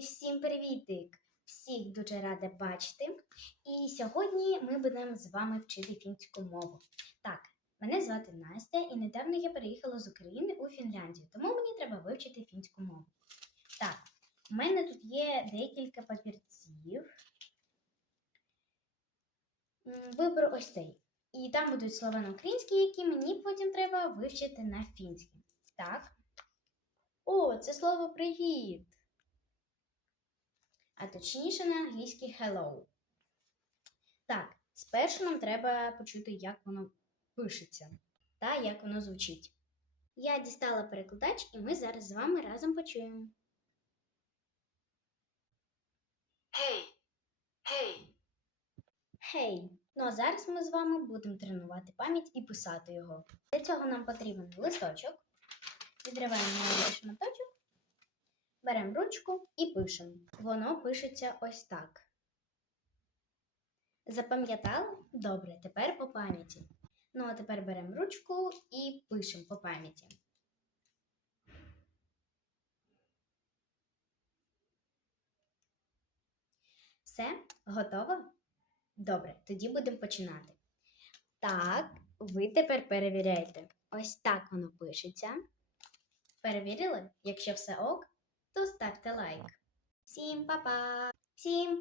Всім привітик! Всіх дуже рада бачити. І сьогодні ми будемо з вами вчити фінську мову. Так, мене звати Настя, і недавно я переїхала з України у Фінляндію, тому мені треба вивчити фінську мову. Так, у мене тут є декілька папірців. Виберу ось цей. І там будуть слова на українській, які мені потім треба вивчити на фінській. Так. О, це слово привіт. А точніше на англійській hello. Так, спершу нам треба почути, як воно пишеться та як воно звучить. Я дістала перекладач, і ми зараз з вами разом почуємо. Hey, hey, Хей! Ну а зараз ми з вами будемо тренувати пам'ять і писати його. Для цього нам потрібен листочок. Відриваємо шматочок, беремо ручку і пишемо. Воно пишеться ось так. Запам'ятали? Добре, тепер по пам'яті. Ну а тепер беремо ручку і пишемо по пам'яті. Все, готово? Добре, тоді будемо починати. Так, ви тепер перевіряйте. Ось так воно пишеться. Перевірили? Якщо все ок, то ставте лайк. Всім па-па! Всім!